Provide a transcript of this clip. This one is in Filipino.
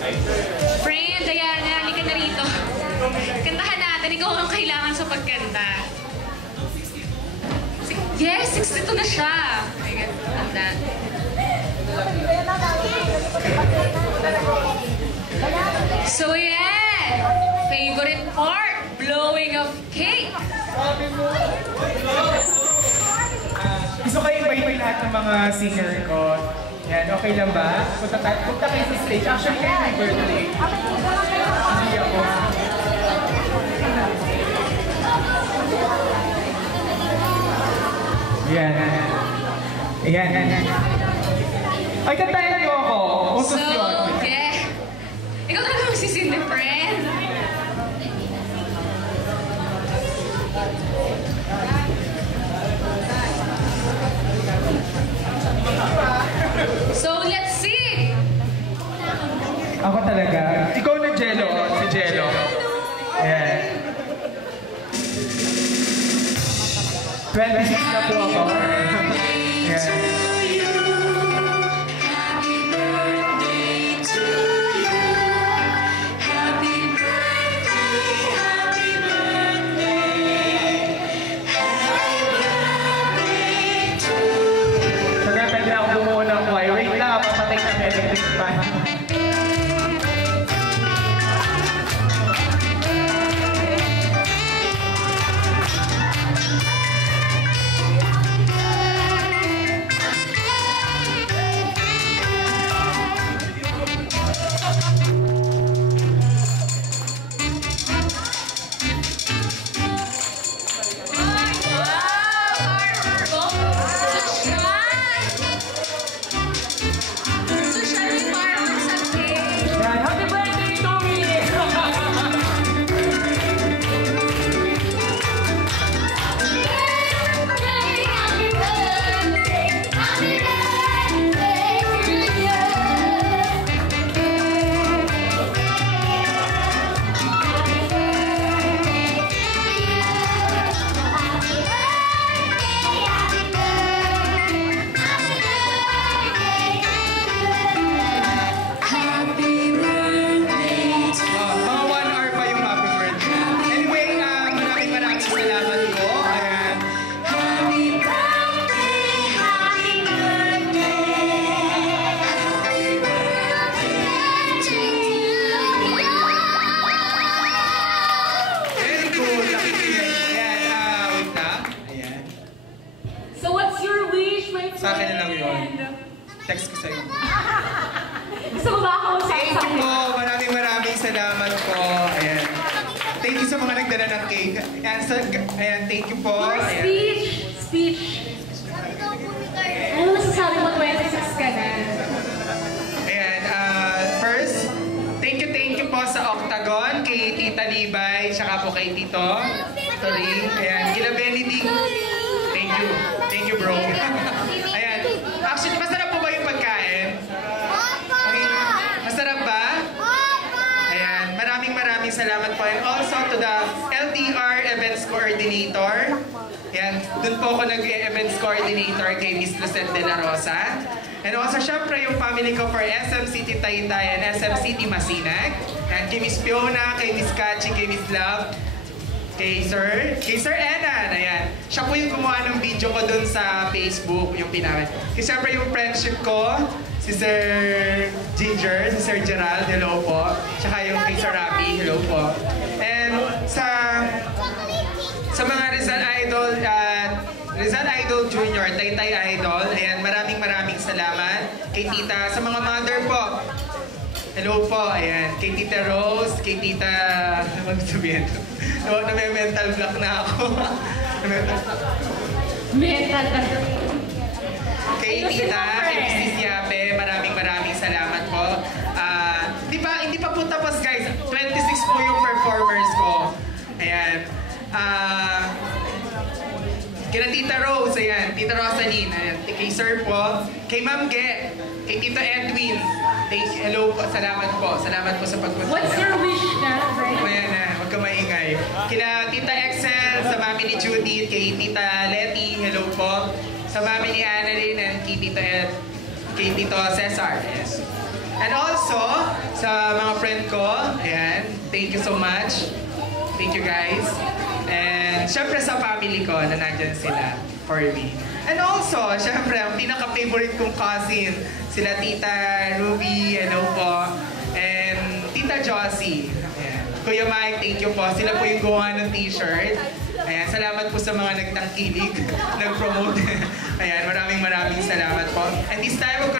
Friend, Diana, halika na rito. Kantahan natin, ikaw ang kailangan sa pagkanta. Yes, 62 na siya. Tanda. So yeah, favorite part, blowing of cake. Gusto ko invite lahat ng mga singer ko. Yan, okay lang ba? Punta kayo sa stage. Actually, kayo may birthday. Hindi ako. Yan. Yan. Ay, kantayan niyo ako. Utos yun. Yeah. Ikaw talaga magsisindi, friend. So, let's see. Ako talaga. Ikaw na Jello. Si Jello. Ayan. 26 na po ako. Ayan. Sa akin na lang yun. Text ko sa'yo. Gusto mo ba ako sa Thank you po. Maraming salamat po. Ayan. Thank you sa mga nagdala ng cake. Ayan, thank you po. Your speech. Ano masasabi mo 26 ka na? Ayan, first, thank you po sa Octagon, kay Tita Libay, tsaka po kay Tito. Sorry. Ayan, kila Benedict. Thank you bro. Ayan, actually, masarap po ba yung pagkain? Masarap ba? Ayan, maraming salamat po. And also to the LDR Events Coordinator. Ayan, dun po ako nag-Events Coordinator kay Miss Lucette de la Rosa. And also, syempre, yung family ko for SM City Taytay and SM City Masinag. Ayan, kay Miss Fiona, kay Miss Kachi, kay Miss Love, kay Sir Enan. Ayan, siya po yung gumawa ng video ko dun sa Facebook, yung pinamit. Kasi syempre yung friendship ko, si Sir Ginger, si Sir Gerald, hello po. Tsaka yung kay Sir Rafi, hello po. And sa mga Rizal Idol Junior, Taytay Idol, ayan, maraming salamat. Kay Tita, sa mga mother po, hello po, ayan, kay Tita Rose, kay Tita, ano sabihin? Na-mental block na ako. Mental block. Kay Tita, kay Mrs. Yape, maraming salamat po. Hindi pa po tapos guys, 26 po yung performers ko. Ayan. Kina Tita Rose, ayan, Tita Rosaline, ayan, kay Sir po, kay Ma'am Ge, kay Tito Edwin, hello po, salamat po sa pagpunta. What's your wish na, right? Ayan na, huwag ka maingay. Kina Tita Excel, sa mami ni Judith, kay Tita Letty, hello po. Sa mami ni Annalyn, and kay Tito Cesar, yes. And also, sa mga friend ko. Ayan, thank you so much. Thank you guys. And syempre sa family ko na nandyan sila for me. And also, syempre, ang pinaka-favorite kong cousin, sila Tita Ruby, hello po. And Tita Josie. Ayan. Kuya Mike, thank you po. Sila po yung gumawa ng t-shirt. Ayan, salamat po sa mga nagtangkilig, nag-promote. Ayan, maraming salamat po. And this time,